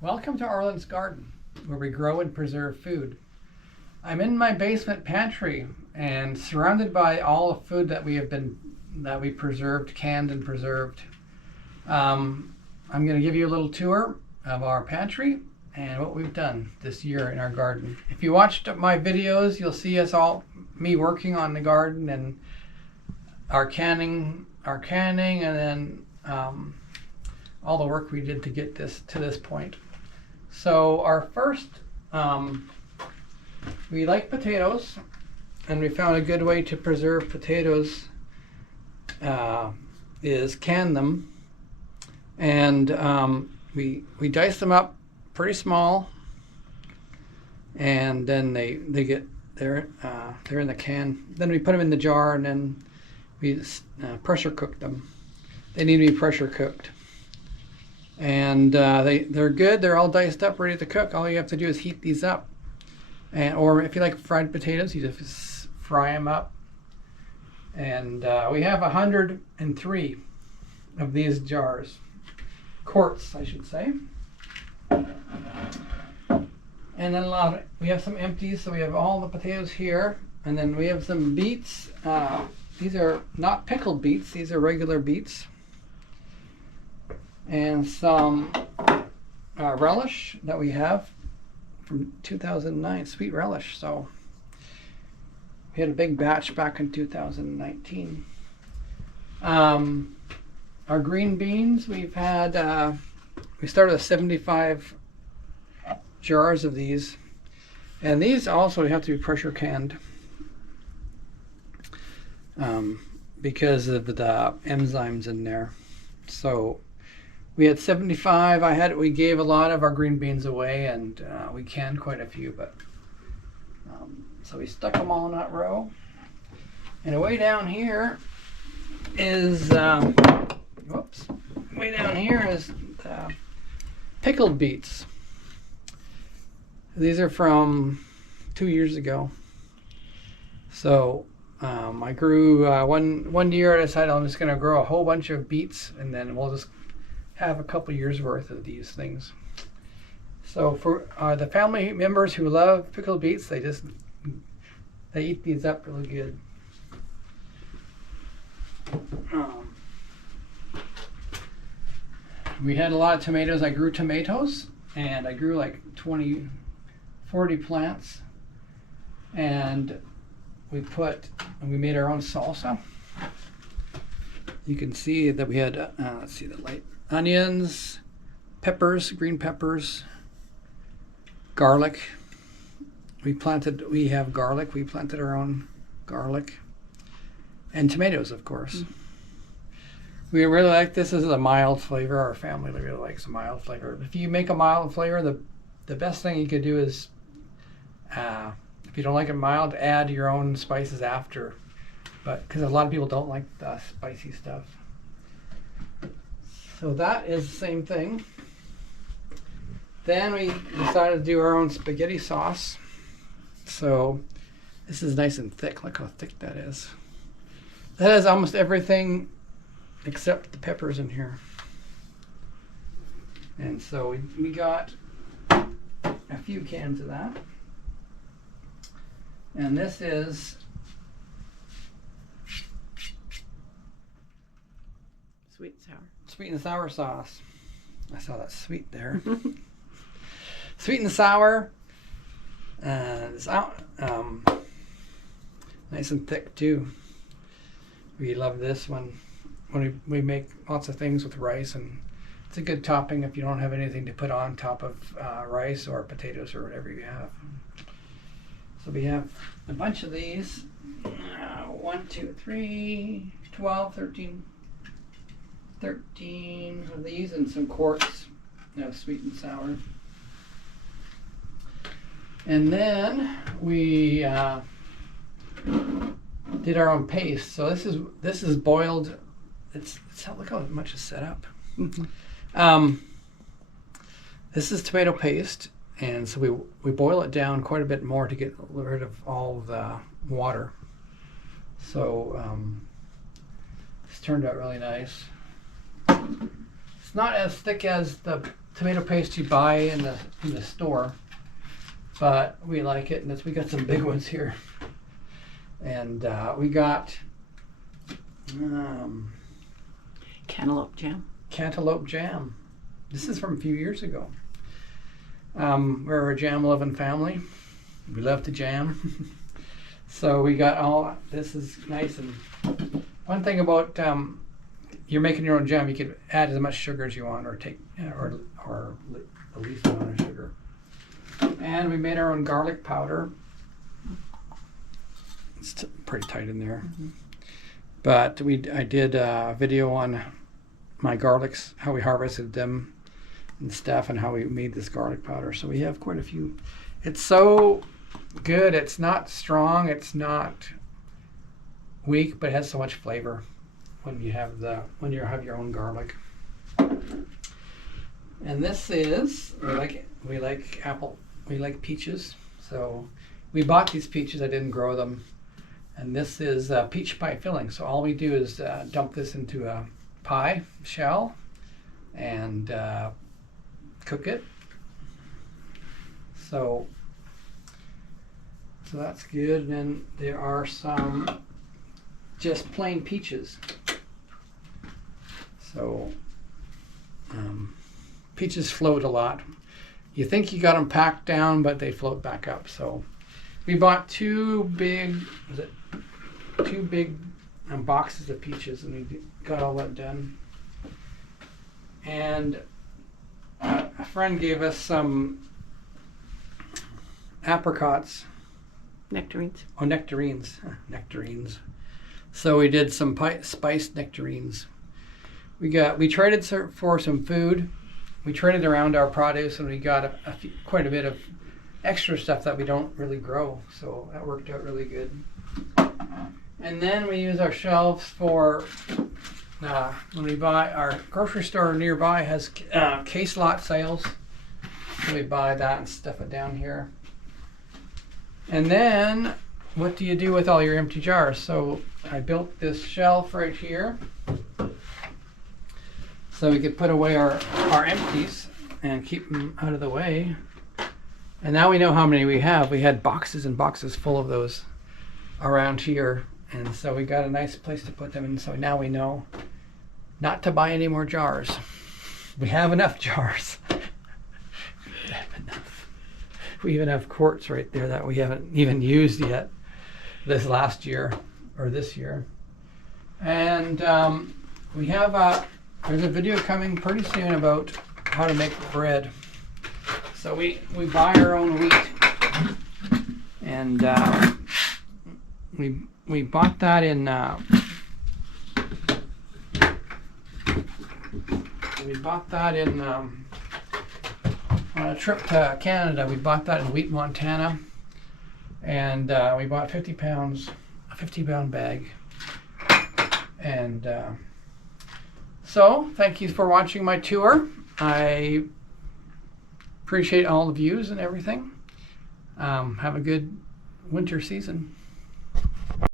Welcome to Arlen's garden, where we grow and preserve food. I'm in my basement pantry and surrounded by all the food that we preserved, canned and preserved. I'm going to give you a little tour of our pantry and what we've done this year in our garden. If you watched my videos, you'll see me working on the garden and our canning, and then all the work we did to get this to this point. So our first, we like potatoes, and we found a good way to preserve potatoes is can them, and we dice them up pretty small, and then they're in the can. Then we put them in the jar, and then we pressure cook them. They need to be pressure cooked. And they're good. They're all diced up, ready to cook. All you have to do is heat these up. Or if you like fried potatoes, you just fry them up. And we have 103 of these jars. Quarts, I should say. And then we have some empties, so we have all the potatoes here. And then we have some beets. These are not pickled beets, these are regular beets. And some relish that we have from 2009, sweet relish. So we had a big batch back in 2019. Our green beans, we've had, we started with 75 jars of these. And these also have to be pressure canned because of the enzymes in there. So we had 75. We gave a lot of our green beans away, and we canned quite a few. But so we stuck them all in that row. And way down here is pickled beets. These are from 2 years ago. So I grew one year. I decided I'm just going to grow a whole bunch of beets, and then we'll just have a couple years worth of these things. So for the family members who love pickled beets, they eat these up really good. We had a lot of tomatoes. I grew tomatoes, and I grew like 40 plants, and we made our own salsa. You can see that we had let's see the light. Onions, peppers, green peppers, garlic. We have garlic. We planted our own garlic, and tomatoes, of course. We really like this. This is a mild flavor. Our family really likes a mild flavor. If you make a mild flavor, the best thing you could do is, if you don't like it mild, add your own spices after. But because a lot of people don't like the spicy stuff. So that is the same thing. Then we decided to do our own spaghetti sauce. So this is nice and thick. Look how thick that is. That has almost everything except the peppers in here. And so we got a few cans of that. And this is sweet and sour sauce. I saw that sweet there. Sweet and sour. It's nice and thick too. We love this one. When we make lots of things with rice, and it's a good topping if you don't have anything to put on top of rice or potatoes or whatever you have. So we have a bunch of these. 1, 2, 3, 12, 13 of these, and some quarts, sweet and sour. And then we did our own paste. So this is boiled. Look how much is set up. This is tomato paste, and so we boil it down quite a bit more to get rid of all the water. So this turned out really nice. It's not as thick as the tomato paste you buy in the store, but we like it, and we got some big ones here. And we got Cantaloupe Jam. Cantaloupe Jam. This is from a few years ago. We're a jam-loving family. We love to jam. So we got all, this is nice. And one thing about you're making your own jam, you can add as much sugar as you want, or take or the least amount of sugar. And we made our own garlic powder. It's pretty tight in there. Mm-hmm. But I did a video on my garlics, how we harvested them and stuff, and how we made this garlic powder. So we have quite a few. It's so good. It's not strong. It's not weak, but it has so much flavor when you have your own garlic. And this is we like peaches. So we bought these peaches. I didn't grow them. And this is peach pie filling. So all we do is dump this into a pie shell and cook it. So that's good. And then there are some just plain peaches. So peaches float a lot. You think you got them packed down, but they float back up. So we bought two big boxes of peaches, and we got all that done. And a friend gave us some apricots. Nectarines. Oh, nectarines. Nectarines. So we did some spiced nectarines. We traded for some food. We traded around our produce, and we got quite a bit of extra stuff that we don't really grow. So that worked out really good. And then we use our shelves for when we buy, our grocery store nearby has case lot sales. So we buy that and stuff it down here. And then what do you do with all your empty jars? So I built this shelf right here so we could put away our empties and keep them out of the way. And now we know how many we have. We had boxes and boxes full of those around here. And so we got a nice place to put them in. So now we know not to buy any more jars. We have enough jars. We have enough. We even have quarts right there that we haven't even used yet this last year or this year. And we have there's a video coming pretty soon about how to make bread. So we buy our own wheat, and we bought that in on a trip to Canada. We bought that in Wheat, Montana, and we bought 50 pounds, a 50-pound bag. And so thank you for watching my tour. I appreciate all the views and everything. Have a good winter season.